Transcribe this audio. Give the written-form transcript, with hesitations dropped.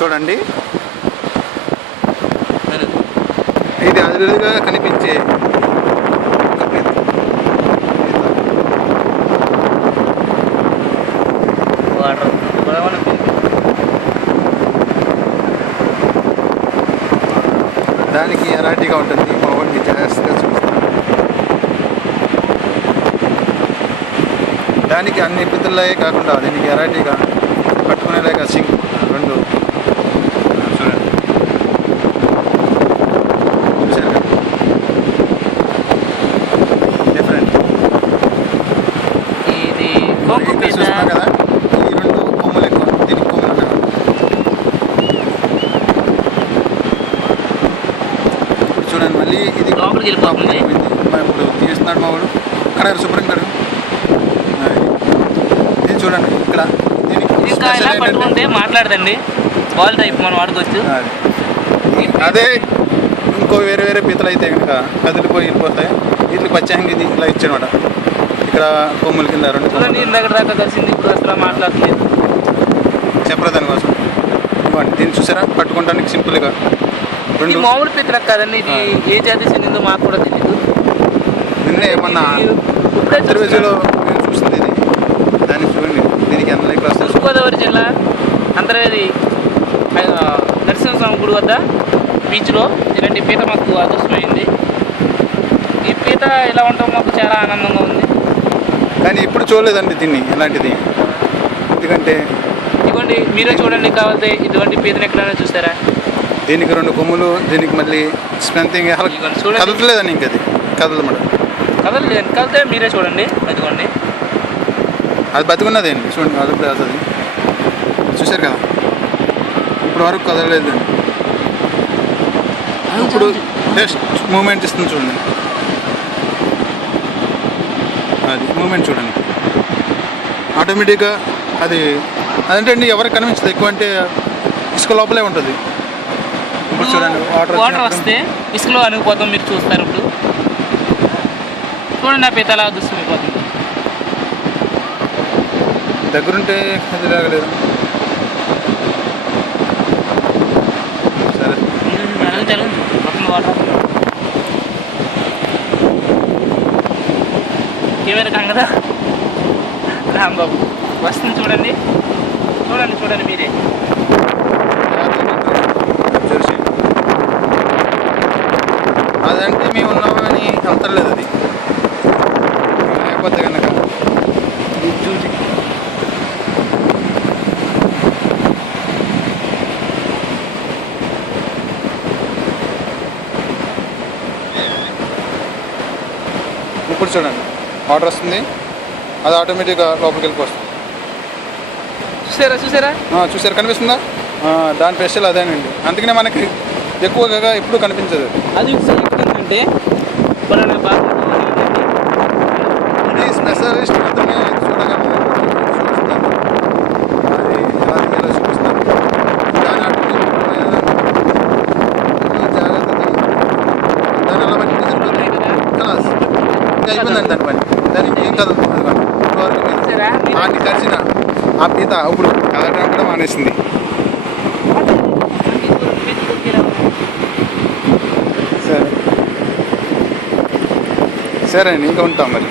చూడండి, ఇది అదురుగా కనిపించే ఒక పీత. దానికి ఎలాంటిగా ఉంటుంది, మా వాడిని జాగ్రత్తగా చూస్తాను. దానికి అన్ని పితుల్లాగే కాకుండా దీనికి ఎలాంటిగా పట్టుకునేలాగా సింక్ రెండు చూడండి. చూసారు కదా, డిఫరెంట్. ఇది ఇక్కడ చూస్తున్నాం కదా, ఈ రెండు కొమ్మలు ఎక్కువ, దీనికి కొమ్మలు కదా. ఇప్పుడు చూడండి, మళ్ళీ ఇది లోపలికి వెళ్ళిపోతుంది. ఇప్పుడు తీస్తున్నాడు మా వాడు. కడ శుభ్రం కడు. ఇది చూడండి, ఇక్కడ దీనికి ఇంకా ఇలా పట్టుకుంటే మాట్లాడదండి, బాల్ టైప్ మనం వాడుకోవచ్చు. అదే ఇంకో వేరే వేరే పీతలు అయితే కనుక కదిలిపోయి వెళ్ళిపోతాయి. వీటికి పచ్చాంగి ఇది ఇలా ఇచ్చానమాట. ఇక్కడ కొమ్ముల కింద రెండు చూడండి, ఇందాక దాకా కలిసింది, ఇప్పుడు అసలు మాట్లాడుతుంది. చెప్పరా దానికోసం. ఇవ్వండి, దీన్ని చూసారా, పట్టుకోవడానికి సింపుల్గా ఇది రెండు. మామూలు పీతలకు కాదండి, ఇది ఏ జాతి చెందిందో మాకు కూడా తెలియదు. నిన్నే ఏమన్నా అంతర్వేదిలో నేను చూసింది ఇది. దాన్ని చూడండి, దీనికి ఎన్ని క్లాస్. తూర్పుగోదావరి జిల్లా అంతర్వేది నరసింహస్వామి గుడి వద్ద బీచ్లో ఇలాంటి పీత మాకు అదృష్టమైంది. ఈ పీత ఇలా ఉండటం మాకు చాలా ఆనందంగా ఉంది. కానీ ఇప్పుడు చూడలేదండి దీన్ని ఇలాంటిది. ఎందుకంటే ఇదిగోండి, మీరే చూడండి, కావాలంటే ఇటువంటి పీతను ఎక్కడైనా చూస్తారా. దీనికి రెండు కొమ్ములు, దీనికి మళ్ళీ స్పెంతింగ్ చూడండి. కదలలేదండి, ఇంక అది కదలదు మేడం. కదలలేదు, కదిలితే మీరే చూడండి. అదిగోండి, అది బతుకున్నదండి, చూడండి కదులుతుంది అది. చూశారు కదా, ఇప్పుడు వరకు కదలలేదండి. ఇప్పుడు జస్ట్ మూమెంట్ ఇస్తుంది చూడండి, అది మూమెంట్ చూడండి. ఆటోమేటిక్గా అది అదంటే అండి ఎవరికి కనిపించదు. ఎక్కువ అంటే ఇసుక లోపలే ఉంటుంది. ఇప్పుడు చూడండి, వాటర్ వస్తే ఇసుకలో అణిగిపోతాం, మీరు చూస్తారు. ఇప్పుడు చూడండి, నా పీత అలా దుస్తుమైపోతుంది. దగ్గరుంటే అది లాగలేదు. సరే, మొత్తం వాటర్ కెమెరా కంగదా రాంబాబు వస్తుంది. చూడండి చూడండి చూడండి మీరే. అదంటే మేము ఉన్నామని అంతలేదు అది, లేకపోతే కనుక చూసి ఇప్పుడు చూడండి, ఆర్డర్ వస్తుంది, అది ఆటోమేటిక్గా లోపలికి వెళ్ళిపోతుంది. చూసారా చూసారా చూసారు, కనిపిస్తుందా? దాని స్పెషల్ అదేనండి. అందుకనే మనకి ఎక్కువగా ఎప్పుడు కనిపించదు. అది ఏంటంటే పలానా బాగా ఇది స్పెషలిస్ట్ మాత్రమే చూడగలరు. చూపిస్తాను, అది ఎలా చూపిస్తాను. దాని అటు జాగ్రత్త, దాని అలా పట్టి కలాస్ ఇంకా అయిపోయిందండి దాని పని. దానికి ఏం కదదు. ఇప్పుడు వరకు మీరు వాటిని కలిసిన ఆ పీత ఇప్పుడు కదలడం కూడా మానేసింది. సరే సరే అండి, ఇంకా ఉంటాం మరి.